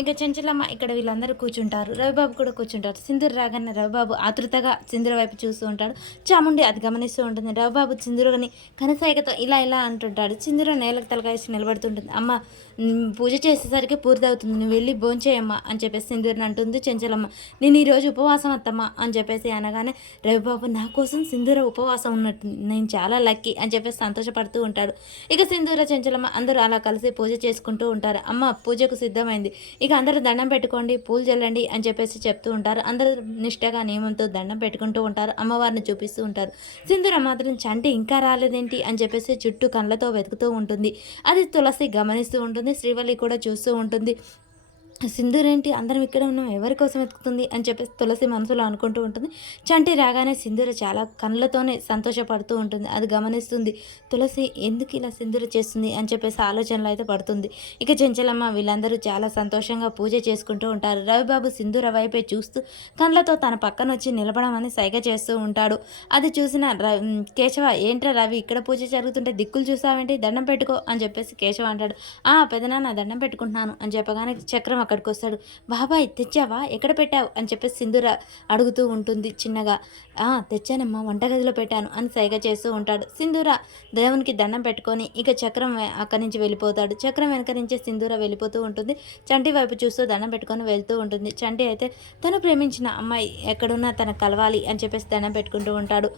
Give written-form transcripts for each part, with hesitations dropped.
ఇక చెంచలమ్మ ఇక్కడ వీళ్ళందరూ కూర్చుంటారు. రవిబాబు కూడా కూర్చుంటారు. సింధూర్ రాగానే రవిబాబు ఆతృతగా సింధూర వైపు చూస్తూ ఉంటాడు. చాముండి అది గమనిస్తూ ఉంటుంది. రవిబాబు సింధూరని కనుసైగతో ఇలా ఇలా అంటుంటాడు. సింధూర నేలకు తలకాయేసి నిలబడుతుంటుంది. అమ్మ పూజ చేసేసరికి పూర్తవుతుంది. నువ్వు వెళ్ళి భోంచేయమ్మా అని చెప్పేసి సింధూరని అంటుంది చెంచలమ్మ. నేను ఈరోజు ఉపవాసం అత్తమ్మా అని చెప్పేసి అనగానే రవిబాబు నా కోసం సింధూర ఉపవాసం ఉన్నట్టు నేను చాలా లక్కీ అని చెప్పేసి సంతోషపడుతూ ఉంటాడు. ఇక సింధూర చెంచలమ్మ అందరూ అలా కలిసి పూజ చేసుకుంటూ ఉంటారు. అమ్మ పూజకు సిద్ధమైంది, ఇక అందరూ దండం పెట్టుకోండి, పూలు చల్లండి అని చెప్పేసి చెప్తూ ఉంటారు. అందరూ నిష్టగా నియమంతో దండం పెట్టుకుంటూ ఉంటారు. అమ్మవారిని చూపిస్తూ ఉంటారు. సింధూర మాత్రం చంటి ఇంకా రాలేదేంటి అని చెప్పేసి చుట్టూ కళ్ళతో వెతుకుతూ ఉంటుంది. అది తులసి గమనిస్తూ ఉంటుంది. శ్రీవల్లి కూడా చూస్తూ ఉంటుంది. సింధూరేంటి అందరం ఇక్కడ ఉన్నాం, ఎవరి కోసం వెతుకుతుంది అని చెప్పేసి తులసి మనసులో అనుకుంటూ ఉంటుంది. చంటి రాగానే సింధూర చాలా కళ్ళతోనే సంతోషపడుతూ ఉంటుంది. అది గమనిస్తుంది. తులసి ఎందుకు ఇలా సింధూర చేస్తుంది అని చెప్పేసి ఆలోచనలు అయితే పడుతుంది. ఇక చెంచలమ్మ వీళ్ళందరూ చాలా సంతోషంగా పూజ చేసుకుంటూ ఉంటారు. రవిబాబు సింధూర వైపే చూస్తూ కళ్ళతో తన పక్కన వచ్చి నిలబడమని సైగ చేస్తూ ఉంటాడు. అది చూసిన కేశవ ఏంట్రా రవి ఇక్కడ పూజ జరుగుతుంటే దిక్కులు చూసావేంటి, దండం పెట్టుకో అని చెప్పేసి కేశవ అంటాడు. పెదనాన్న దండం పెట్టుకుంటున్నాను అని చెప్పగానే చక్రం అక్కడికి వస్తాడు. బాబాయ్ తెచ్చావా, ఎక్కడ పెట్టావు అని చెప్పేసి సింధూర అడుగుతూ ఉంటుంది చిన్నగా. తెచ్చానమ్మా, వంటగదిలో పెట్టాను అని సైగ చేస్తూ ఉంటాడు. సింధూర దేవునికి దండం పెట్టుకొని ఇక చక్రం అక్కడి నుంచి వెళ్ళిపోతాడు. చక్రం వెనక నుంచి సింధూర వెళ్ళిపోతూ ఉంటుంది. చంటి వైపు చూస్తూ దండం పెట్టుకొని వెళ్తూ ఉంటుంది. చంటి అయితే తను ప్రేమించిన అమ్మాయి ఎక్కడున్నా తనకు కలవాలి అని చెప్పేసి దండం పెట్టుకుంటూ ఉంటాడు.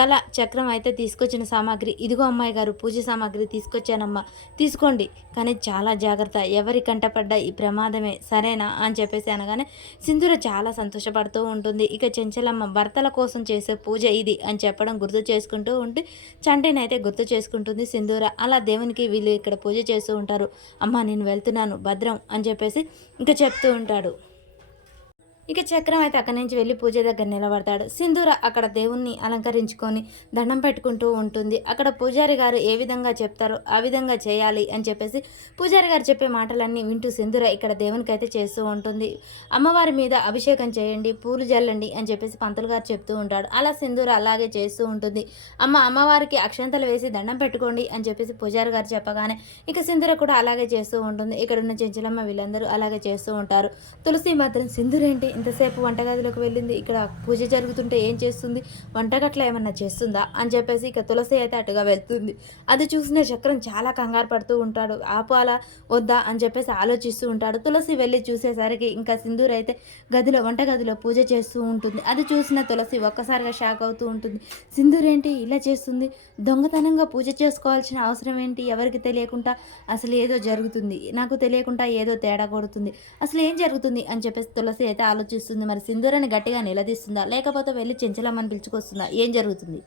గల చక్రం అయితే తీసుకొచ్చిన సామాగ్రి, ఇదిగో అమ్మాయి గారు పూజ సామాగ్రి తీసుకొచ్చానమ్మా, తీసుకోండి, కానీ చాలా జాగ్రత్త, ఎవరి కంటపడ్డ ఈ ప్రమాదమే, సరేనా అని చెప్పేసి అనగానే సింధూర చాలా సంతోషపడుతూ ఉంటుంది. ఇక చెంచలమ్మ భర్తల కోసం చేసే పూజ ఇది అని చెప్పడం గుర్తు చేసుకుంటూ ఉంటే చంటినైతే గుర్తు చేసుకుంటుంది సింధూర. అలా దేవునికి వీళ్ళు ఇక్కడ పూజ చేస్తూ ఉంటారు. అమ్మ నేను వెళ్తున్నాను, భద్రం అని చెప్పేసి ఇంకా చెప్తూ ఉంటాడు. ఇక చక్రం అయితే అక్కడి నుంచి వెళ్ళి పూజ దగ్గర నిలబడతాడు. సింధూర అక్కడ దేవుణ్ణి అలంకరించుకొని దండం పెట్టుకుంటూ ఉంటుంది. అక్కడ పూజారి గారు ఏ విధంగా చెప్తారో ఆ విధంగా చేయాలి అని చెప్పేసి పూజారి గారు చెప్పే మాటలన్నీ వింటూ సింధూర ఇక్కడ దేవునికి అయితే చేస్తూ ఉంటుంది. అమ్మవారి మీద అభిషేకం చేయండి, పూలు జల్లండి అని చెప్పేసి పంతులు గారు చెప్తూ ఉంటాడు. అలా సింధూర అలాగే చేస్తూ ఉంటుంది. అమ్మవారికి అక్షంతలు వేసి దండం పెట్టుకోండి అని చెప్పేసి పూజారి గారు చెప్పగానే ఇక సింధూర కూడా అలాగే చేస్తూ ఉంటుంది. ఇక్కడ ఉన్న చెంచలమ్మ వీళ్ళందరూ అలాగే చేస్తూ ఉంటారు. తులసి మాత్రం సింధూరేంటి ఇంతసేపు వంటగదిలోకి వెళ్ళింది, ఇక్కడ పూజ జరుగుతుంటే ఏం చేస్తుంది, వంటగట్ల ఏమన్నా చేస్తుందా అని చెప్పేసి ఇక తులసి అయితే అటుగా వెళ్తుంది. అది చూసిన చక్రం చాలా కంగారు పడుతూ ఉంటాడు. ఆపాలా వద్దా అని చెప్పేసి ఆలోచిస్తూ ఉంటాడు. తులసి వెళ్ళి చూసేసరికి ఇంకా సింధూర్ అయితే వంటగదిలో పూజ చేస్తూ ఉంటుంది. అది చూసిన తులసి ఒక్కసారిగా షాక్ అవుతూ ఉంటుంది. సింధూర్ ఏంటి ఇలా చేస్తుంది, దొంగతనంగా పూజ చేసుకోవాల్సిన అవసరం ఏంటి, ఎవరికి తెలియకుండా అసలు ఏదో జరుగుతుంది, నాకు తెలియకుండా ఏదో తేడా కొడుతుంది, అసలు ఏం జరుగుతుంది అని చెప్పేసి తులసి అయితే ఆలోచిస్తుంది. మరి సింధూరాన్ని గట్టిగా నిలదీస్తుందా, లేకపోతే వెళ్ళి చెంచలమ్మని పిలుచుకొస్తుందా, ఏం జరుగుతుంది?